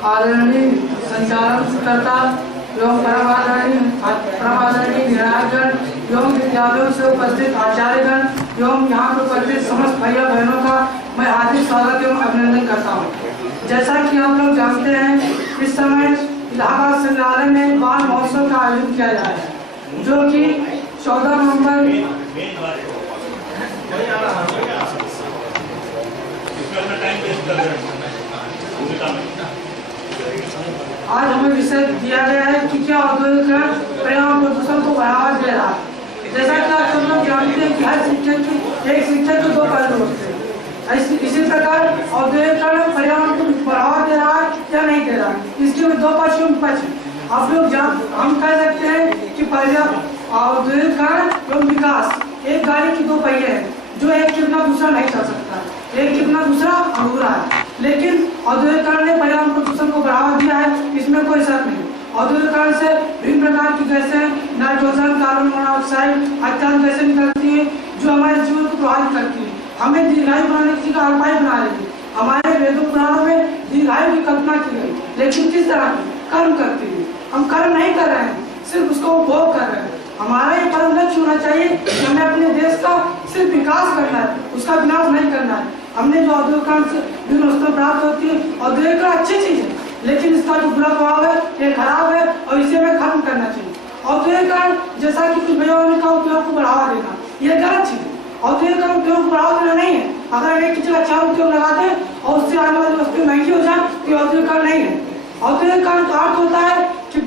आदरणीय संचालनकर्ता एवं परमादरणीय निर्णायकगण एवं विद्यालयों से उपस्थित आचार्यगण एवं यहाँ पर उपस्थित समस्त भैया बहनों का मैं हार्दिक स्वागत एवं अभिनंदन करता हूँ। जैसा कि आप लोग जानते हैं, इस समय इलाहाबाद संग्रहालय में बाल महोत्सव का आयोजन किया जा रहा है, जो कि 14 नवंबर आज हमें विषय दिया गया है कि क्या औद्योगिकरण पर्यावरण प्रदूषण को बढ़ावा दे रहा है। जैसा कि आप सब लोग जानते हैं कि हर शिक्षक के दो पहलू होते हैं। इसी प्रकार औद्योगिकरण पर्यावरण को बढ़ावा दे रहा है या नहीं दे रहा है, इसके दो पक्ष है। आप लोग हम कह सकते हैं कि औद्योगिकरण एवं विकास एक गाड़ी की दो पहिए हैं, जो एक के बिना दूसरा नहीं चल सकता, एक के बिना दूसरा अधूरा है। लेकिन औद्योगिकरण ने पर्यावरण प्रदूषण को बढ़ावा दिया है, इसमें कोई शक नहीं। औद्योगिकरण से विभिन्न प्रकार की गैसें, नाइट्रोजन, कार्बन मोनोऑक्साइड इत्यादि गैसें निकलती हैं, जो हमारे जीवन को प्रभावित करती है, हमें दीर्घायु बनाने की जगह अल्पायु बना लेगी। हमारे वेदों पुराणों में दीर्घायु की कल्पना की गई, लेकिन किस तरह की? कर्म करती है। हम कर्म नहीं कर रहे हैं, सिर्फ उसको उपभोग कर रहे हैं। हमारा ये परम लक्ष्य होना चाहिए कि हमें अपने देश का सिर्फ विकास करना है, उसका विनाश नहीं करना है। हमने जो औद्योगिकरण से विभिन्न वस्तुएं प्राप्त होती है, औद्योगिकरण अच्छी चीज है, लेकिन इसका जो बुरा प्रभाव है ये खराब है और इसे हमें खत्म करना चाहिए। औद्योगिकरण जैसा कि कुछ भैया ने कहा, उद्योग को बढ़ावा देना, ये गलत चीज है। औद्योगिकरण उद्योग को बढ़ावा देना नहीं है। अगर एक की जगह 4 उद्योग लगाते हैं और उससे आने वाली वस्तुएं महंगी हो जाए तो औद्योगिकरण नहीं है। औद्योगिकरण का अर्थ होता है कि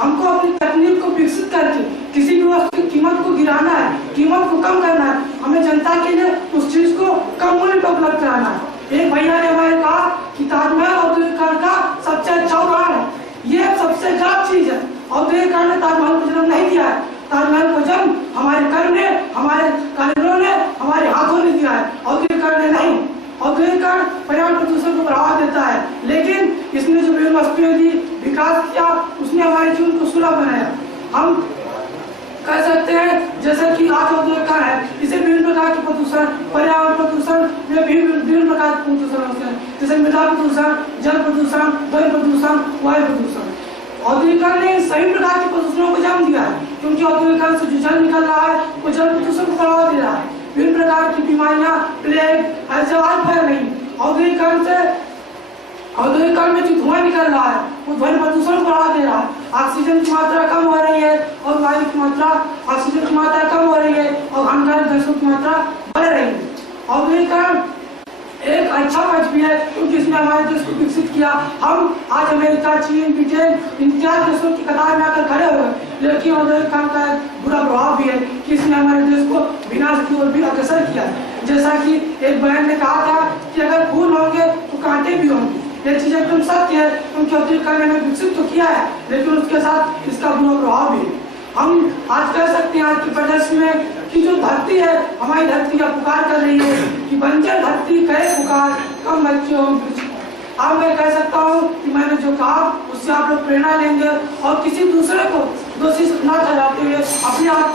हमको अपनी तकनीक को विकसित करके किसी भी वस्तु की कीमत को गिराना है, कीमत को कम करना है। हमें जनता के लिए उस चीज को कम मूल्य पर उपलब्ध कराना है। एक भैया ने हमारे कहा कि ताजमहल औद्योगिकरण का सबसे अच्छा उदाहरण है। ये सबसे गलत चीज है। औद्योगिकरण ने ताजमहल को जन्म नहीं दिया है। ताजमहल को जन्म हमारे कर्म ने, हमारे कारीगरों ने, हमारे हाथों ने दिया है, औद्योगिकरण ने नहीं। औद्योगिकरण पर्यावरण प्रदूषण को बढ़ावा देता है, लेकिन इसने जो विभिन्न वस्तुएं दी, विकास किया, उसने हमारे जीवन को सुलभ बनाया। हम कह सकते हैं जैसे कि आज औद्योगिकरण है, इसे विभिन्न प्रकार के प्रदूषण, पर्यावरण प्रदूषण में विभिन्न प्रकार के प्रदूषण होते हैं, जैसे मृदा प्रदूषण, जल प्रदूषण, ध्वनि प्रदूषण, वायु प्रदूषण। औद्योगिकरण ने सभी प्रकार के प्रदूषणों को जन्म दिया है, क्योंकि औद्योगिकरण से जो जल निकल रहा है वो जल प्रदूषण को बढ़ावा दे रहा है। विभिन्न प्रकार की बीमारियां, प्लेग ऐसे आज फैल रही। औद्योगिकरण में जो धुआं निकल रहा है वो ध्वनि प्रदूषण को बढ़ा दे रहा है। ऑक्सीजन की मात्रा कम हो रही है और वायु की मात्रा, ऑक्सीजन की मात्रा कम हो रही है और हानिकारक गैसों की मात्रा बढ़ रही है। औद्योगिकरण एक अच्छा पक्ष भी है, क्योंकि इसने हमारे देश को विकसित किया। हम आज अमेरिका, चीन, ब्रिटेन इत्यादि देशों की कतार में आकर खड़े हो गए, लेकिन औद्योगिकरण का एक बुरा प्रभाव भी है कि इसने हमारे देश को विनाश की ओर भी अग्रसर किया। जैसा कि एक बहन ने कहा था कि अगर फूल होंगे तो कांटे भी होंगे। ये चीज एकदम सत्य है, क्योंकि औद्योगिकरण ने विकसित तो किया है, लेकिन उसके साथ इसका बुरा प्रभाव भी है। हम आज कह सकते हैं आज की प्रदर्शन में कि जो धरती है, हमारी धरती का पुकार कर रही है कि बंजर धरती करे पुकार, कम बच्चों। अब मैं कह सकता हूँ कि मैंने जो कहा उससे आप लोग प्रेरणा लेंगे और किसी दूसरे को दोषी न ठहराते हुए अपने आप को